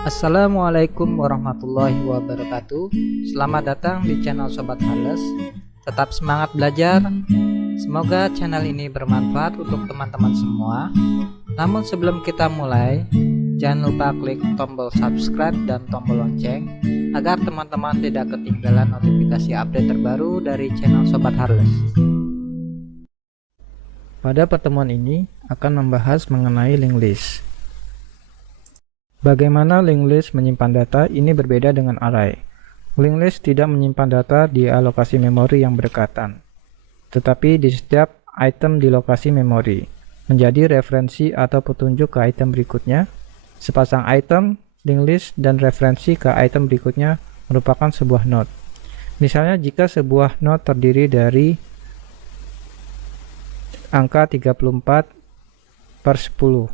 Assalamualaikum warahmatullahi wabarakatuh. Selamat datang di channel Sobat Hales. Tetap semangat belajar. Semoga channel ini bermanfaat untuk teman-teman semua. Namun sebelum kita mulai, jangan lupa klik tombol subscribe dan tombol lonceng agar teman-teman tidak ketinggalan notifikasi update terbaru dari channel Sobat Hales. Pada pertemuan ini akan membahas mengenai linked list. Bagaimana linked list menyimpan data ini berbeda dengan array. Linked list tidak menyimpan data di alokasi memori yang berdekatan, tetapi di setiap item di lokasi memori, menjadi referensi atau petunjuk ke item berikutnya. Sepasang item, linked list, dan referensi ke item berikutnya merupakan sebuah node. Misalnya jika sebuah node terdiri dari angka 34/10,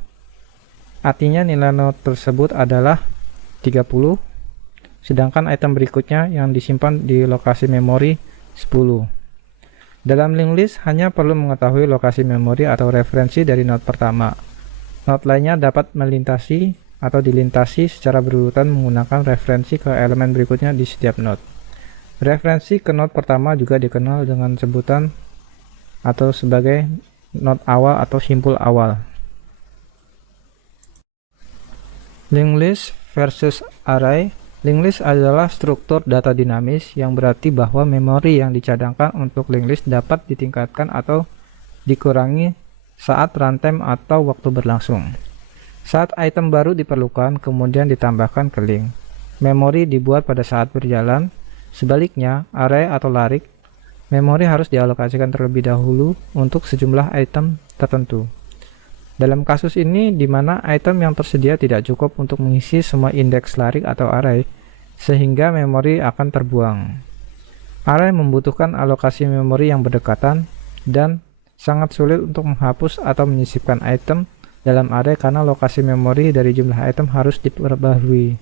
artinya nilai node tersebut adalah 30, sedangkan item berikutnya yang disimpan di lokasi memori 10. Dalam linked list hanya perlu mengetahui lokasi memori atau referensi dari node pertama. Node lainnya dapat melintasi atau dilintasi secara berurutan menggunakan referensi ke elemen berikutnya di setiap node. Referensi ke node pertama juga dikenal dengan sebutan atau sebagai node awal atau simpul awal. Linked list versus array. Linked list adalah struktur data dinamis yang berarti bahwa memori yang dicadangkan untuk linked list dapat ditingkatkan atau dikurangi saat runtime atau waktu berlangsung. Saat item baru diperlukan, kemudian ditambahkan ke link. Memori dibuat pada saat berjalan. Sebaliknya, array atau larik, memori harus dialokasikan terlebih dahulu untuk sejumlah item tertentu. Dalam kasus ini, di mana item yang tersedia tidak cukup untuk mengisi semua indeks larik atau array, sehingga memori akan terbuang. Array membutuhkan alokasi memori yang berdekatan dan sangat sulit untuk menghapus atau menyisipkan item dalam array karena lokasi memori dari jumlah item harus diperbarui.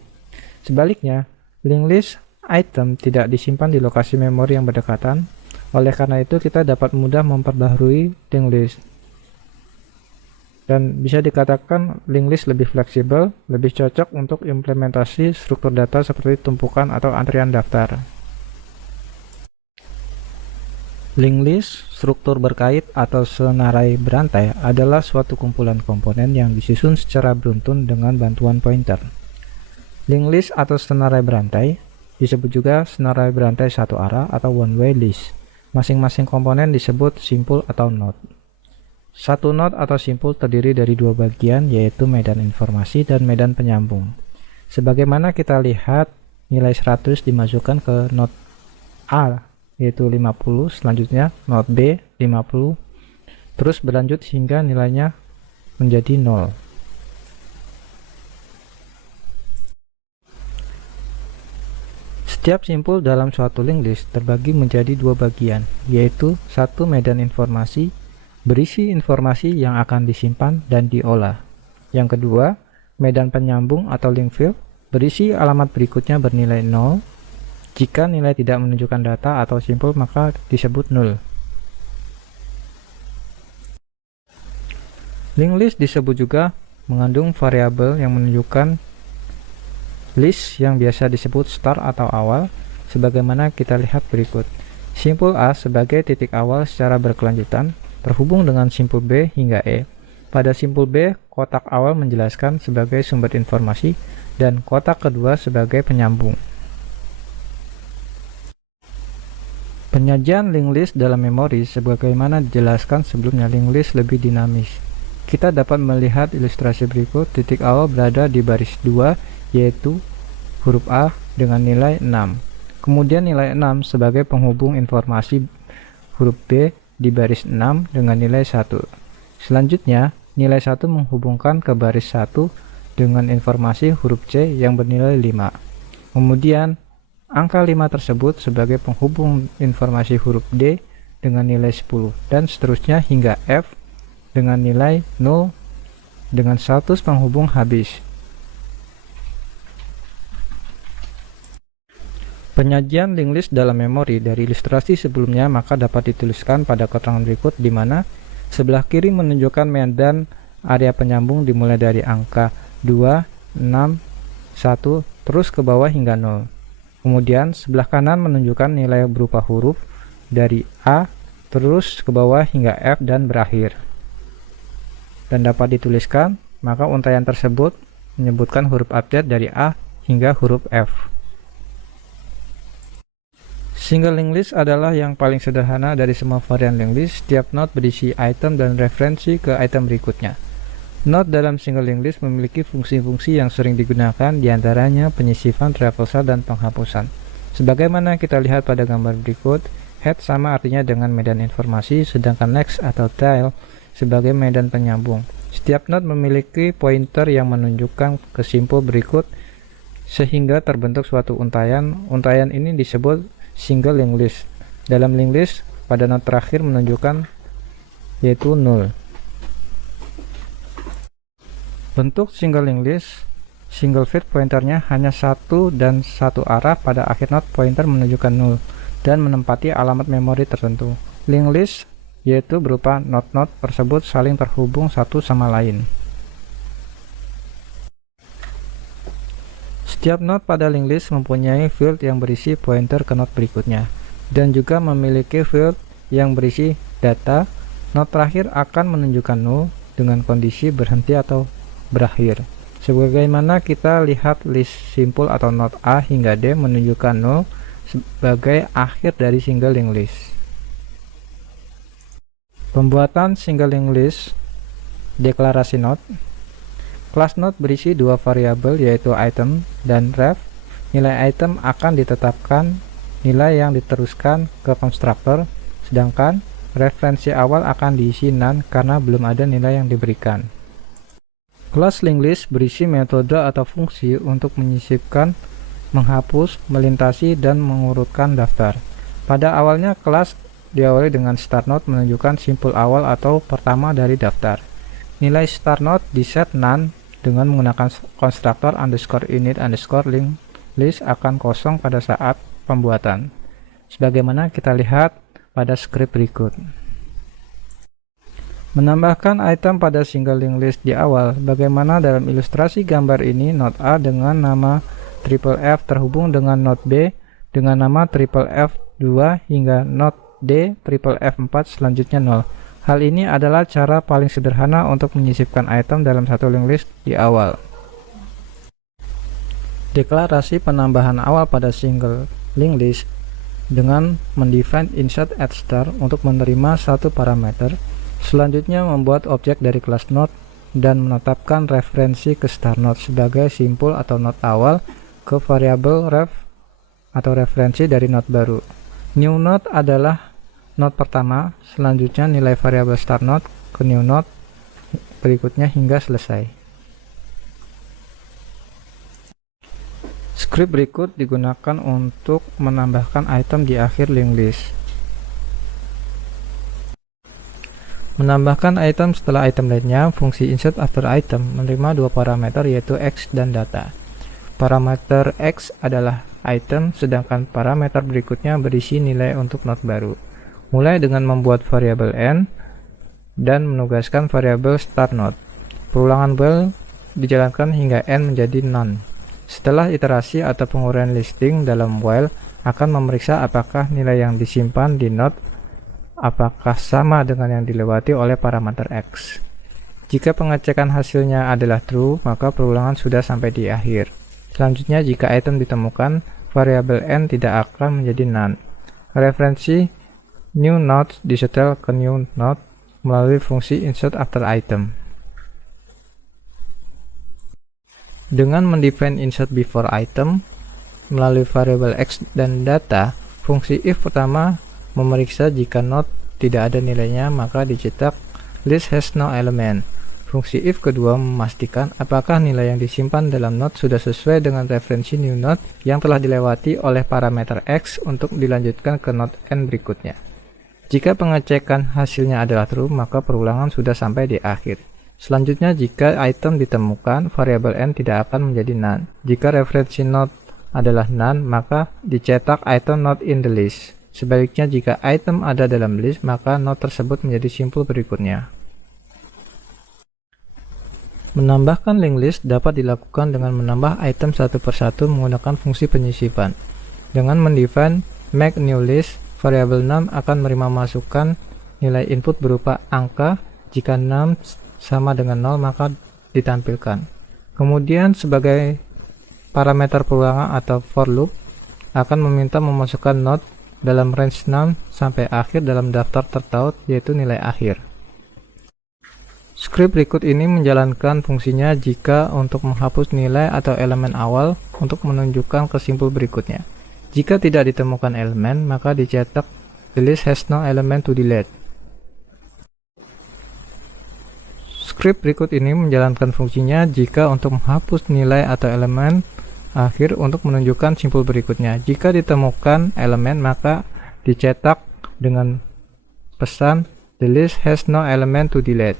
Sebaliknya, linked list item tidak disimpan di lokasi memori yang berdekatan, oleh karena itu kita dapat mudah memperbaharui linked list. Dan bisa dikatakan linked list lebih fleksibel, lebih cocok untuk implementasi struktur data seperti tumpukan atau antrian daftar. Linked list, struktur berkait atau senarai berantai adalah suatu kumpulan komponen yang disusun secara beruntun dengan bantuan pointer. Linked list atau senarai berantai disebut juga senarai berantai satu arah atau one-way list. Masing-masing komponen disebut simpul atau node. Satu node atau simpul terdiri dari dua bagian, yaitu medan informasi dan medan penyambung. Sebagaimana kita lihat, nilai 100 dimasukkan ke node A, yaitu 50, selanjutnya node B 50, terus berlanjut hingga nilainya menjadi 0. Setiap simpul dalam suatu linked list terbagi menjadi dua bagian, yaitu satu medan informasi berisi informasi yang akan disimpan dan diolah. Yang kedua, medan penyambung atau link field berisi alamat berikutnya bernilai 0. Jika nilai tidak menunjukkan data atau simpul maka disebut null. Linked list disebut juga mengandung variabel yang menunjukkan list yang biasa disebut start atau awal, sebagaimana kita lihat berikut. Simpul A sebagai titik awal secara berkelanjutan terhubung dengan simpul B hingga E. Pada simpul B, kotak awal menjelaskan sebagai sumber informasi dan kotak kedua sebagai penyambung. Penyajian linked list dalam memori sebagaimana dijelaskan sebelumnya, linked list lebih dinamis. Kita dapat melihat ilustrasi berikut. Titik awal berada di baris 2, yaitu huruf A dengan nilai 6. Kemudian nilai 6 sebagai penghubung informasi huruf B di baris 6 dengan nilai 1. Selanjutnya, nilai 1 menghubungkan ke baris 1 dengan informasi huruf C yang bernilai 5. Kemudian, angka 5 tersebut sebagai penghubung informasi huruf D dengan nilai 10, dan seterusnya hingga F dengan nilai 0 dengan status penghubung habis. Penyajian linked list dalam memori dari ilustrasi sebelumnya maka dapat dituliskan pada keterangan berikut, di mana sebelah kiri menunjukkan medan area penyambung dimulai dari angka 2, 6, 1 terus ke bawah hingga 0. Kemudian sebelah kanan menunjukkan nilai berupa huruf dari A terus ke bawah hingga F dan berakhir. Dan dapat dituliskan, maka untaian tersebut menyebutkan huruf update dari A hingga huruf F. Single linked list adalah yang paling sederhana dari semua varian linked list. Setiap node berisi item dan referensi ke item berikutnya. Node dalam single linked list memiliki fungsi-fungsi yang sering digunakan, diantaranya penyisipan, traversal, dan penghapusan. Sebagaimana kita lihat pada gambar berikut, head sama artinya dengan medan informasi, sedangkan next atau tail sebagai medan penyambung. Setiap node memiliki pointer yang menunjukkan ke simpul berikut sehingga terbentuk suatu untaian. Untaian ini disebut single linked list. Dalam linked list, pada node terakhir menunjukkan yaitu 0. Bentuk single linked list, single feed pointernya hanya satu dan satu arah. Pada akhir node pointer menunjukkan 0 dan menempati alamat memori tertentu. Linked list yaitu berupa node-node tersebut saling terhubung satu sama lain. Setiap node pada linked list mempunyai field yang berisi pointer ke node berikutnya, dan juga memiliki field yang berisi data. Node terakhir akan menunjukkan 0 dengan kondisi berhenti atau berakhir. Sebagaimana kita lihat list simpul atau node A hingga D menunjukkan 0 sebagai akhir dari single linked list. Pembuatan single linked list. Deklarasi node. Kelas node berisi dua variabel yaitu item dan ref. Nilai item akan ditetapkan nilai yang diteruskan ke konstruktor, sedangkan referensi awal akan diisi none karena belum ada nilai yang diberikan. Kelas linked list berisi metode atau fungsi untuk menyisipkan, menghapus, melintasi, dan mengurutkan daftar. Pada awalnya kelas diawali dengan start node menunjukkan simpul awal atau pertama dari daftar. Nilai start node diset none dengan menggunakan konstruktor underscore init underscore link list akan kosong pada saat pembuatan. Sebagaimana kita lihat pada skrip berikut. Menambahkan item pada single linked list di awal. Bagaimana dalam ilustrasi gambar ini, node A dengan nama triple F terhubung dengan node B dengan nama triple F2 hingga node D triple F4 selanjutnya 0. Hal ini adalah cara paling sederhana untuk menyisipkan item dalam satu linked list di awal. Deklarasi penambahan awal pada single linked list dengan mendefine insert at start untuk menerima satu parameter. Selanjutnya membuat objek dari kelas node dan menetapkan referensi ke start node sebagai simpul atau node awal ke variabel ref atau referensi dari node baru. New node adalah node pertama, selanjutnya nilai variabel start node ke new node berikutnya hingga selesai. Script berikut digunakan untuk menambahkan item di akhir linked list. Menambahkan item setelah item lainnya, fungsi insert after item menerima dua parameter yaitu x dan data. Parameter x adalah item, sedangkan parameter berikutnya berisi nilai untuk node baru. Mulai dengan membuat variabel n dan menugaskan variabel start node. Perulangan while dijalankan hingga n menjadi none. Setelah iterasi atau penguraian listing dalam while akan memeriksa apakah nilai yang disimpan di node apakah sama dengan yang dilewati oleh parameter x. Jika pengecekan hasilnya adalah true, maka perulangan sudah sampai di akhir. Selanjutnya, jika item ditemukan, variabel n tidak akan menjadi none. Referensi new node disetel ke new node melalui fungsi insert after item. Dengan mendefine insert before item melalui variabel x dan data, fungsi if pertama memeriksa jika node tidak ada nilainya, maka dicetak list has no element. Fungsi if kedua memastikan apakah nilai yang disimpan dalam node sudah sesuai dengan referensi new node yang telah dilewati oleh parameter x untuk dilanjutkan ke node n berikutnya. Jika pengecekan hasilnya adalah true, maka perulangan sudah sampai di akhir. Selanjutnya, jika item ditemukan, variabel n tidak akan menjadi none. Jika referensi node adalah none, maka dicetak item not in the list. Sebaliknya, jika item ada dalam list, maka node tersebut menjadi simpul berikutnya. Menambahkan linked list dapat dilakukan dengan menambah item satu persatu menggunakan fungsi penyisipan. Dengan mendefine make new list, variabel num akan menerima masukan nilai input berupa angka. Jika num sama dengan 0 maka ditampilkan. Kemudian sebagai parameter perulangan atau for loop akan meminta memasukkan node dalam range num sampai akhir dalam daftar tertaut, yaitu nilai akhir. Script berikut ini menjalankan fungsinya jika untuk menghapus nilai atau elemen awal untuk menunjukkan ke simpul berikutnya. Jika tidak ditemukan elemen, maka dicetak the list has no element to delete. Script berikut ini menjalankan fungsinya jika untuk menghapus nilai atau elemen akhir untuk menunjukkan simpul berikutnya. Jika ditemukan elemen, maka dicetak dengan pesan the list has no element to delete.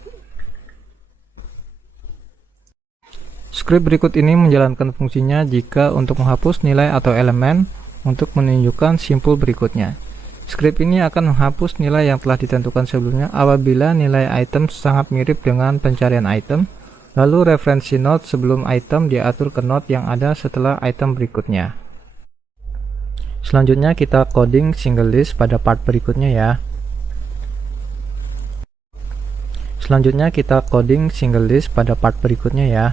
Script berikut ini menjalankan fungsinya jika untuk menghapus nilai atau elemen untuk menunjukkan simpul berikutnya. Script ini akan menghapus nilai yang telah ditentukan sebelumnya apabila nilai item sangat mirip dengan pencarian item, lalu referensi node sebelum item diatur ke node yang ada setelah item berikutnya. Selanjutnya kita coding single list pada part berikutnya ya. Selanjutnya kita coding single list pada part berikutnya ya.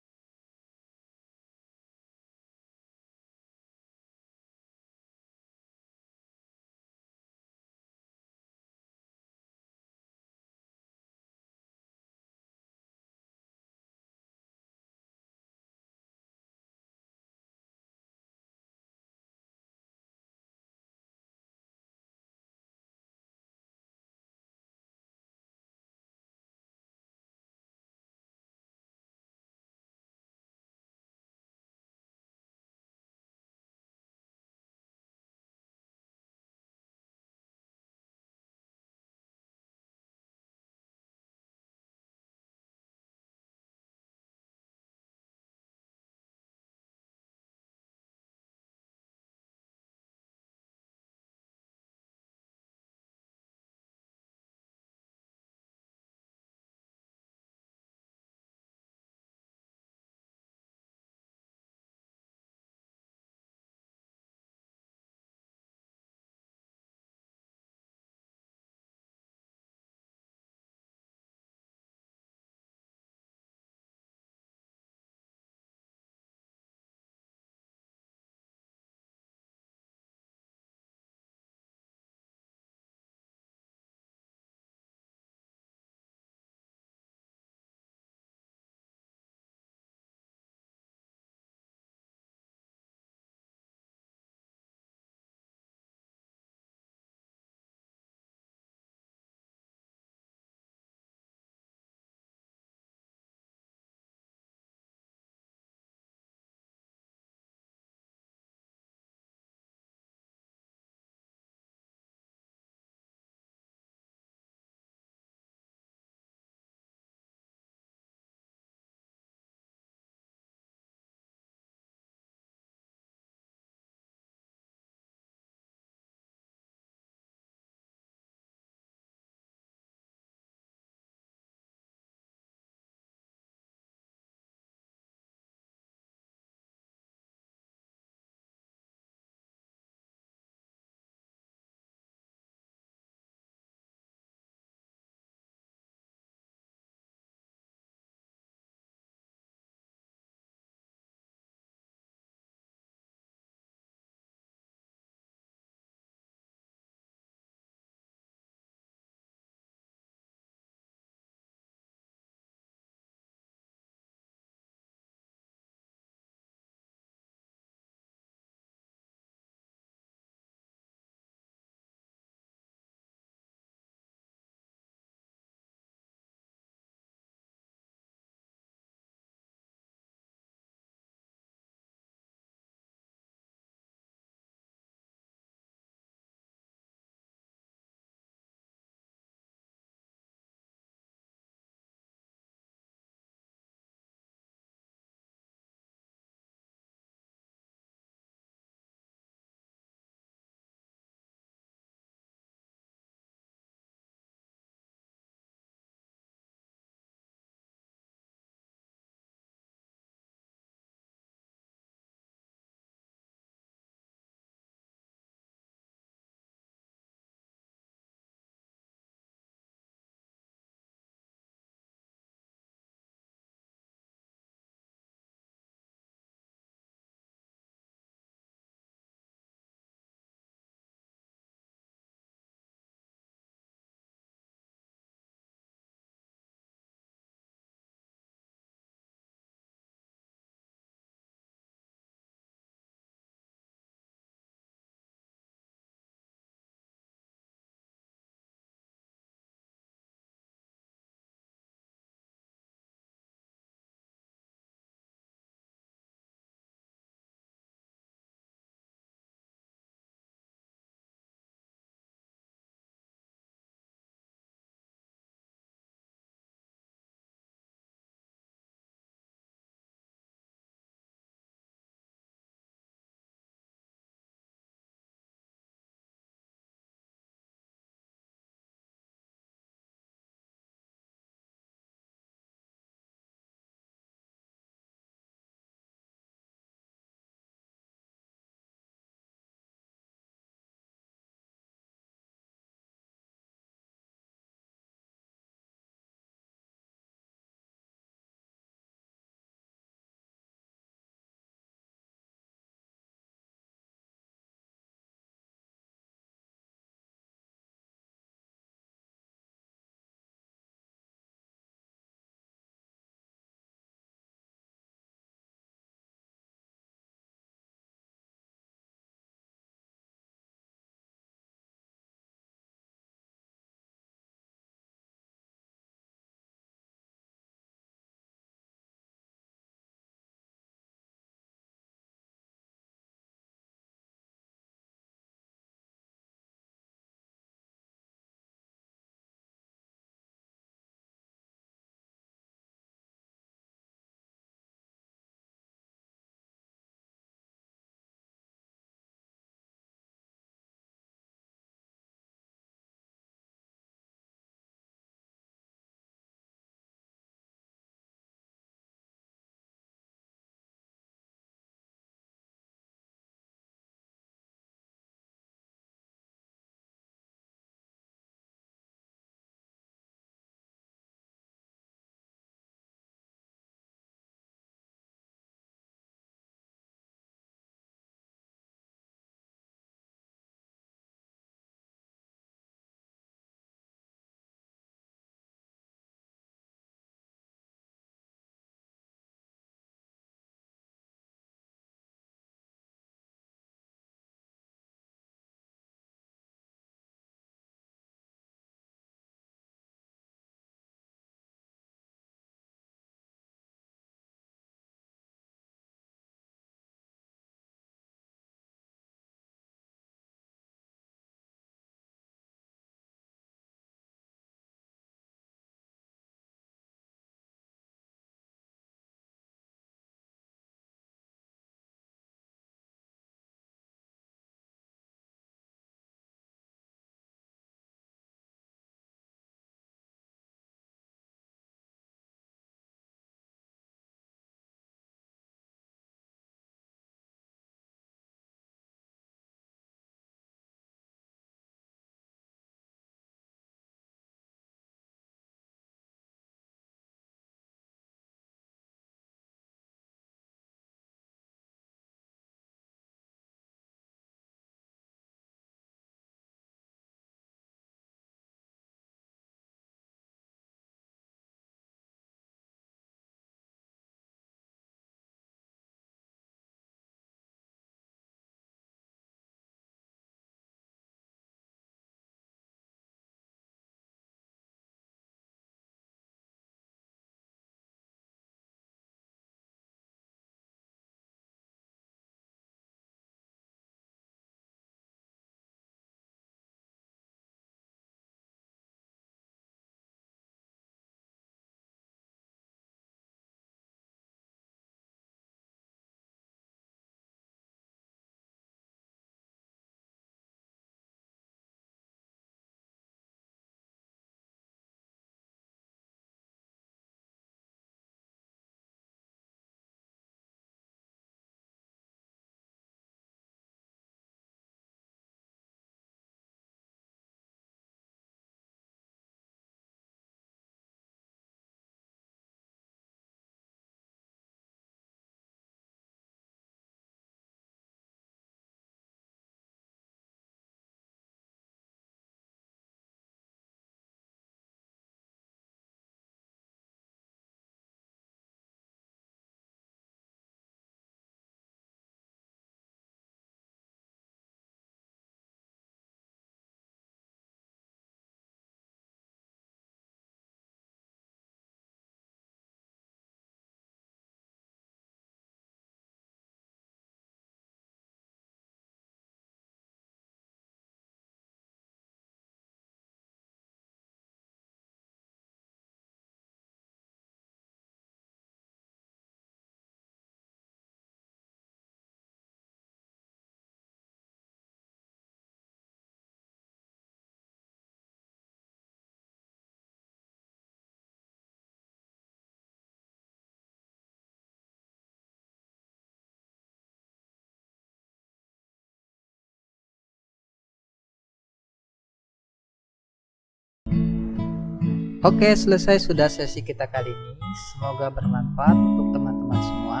Oke, selesai sudah sesi kita kali ini. Semoga bermanfaat untuk teman-teman semua.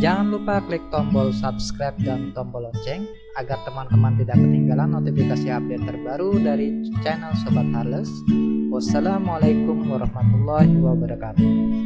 Jangan lupa klik tombol subscribe dan tombol lonceng agar teman-teman tidak ketinggalan notifikasi update terbaru dari channel Sobat Harles. Wassalamualaikum warahmatullahi wabarakatuh.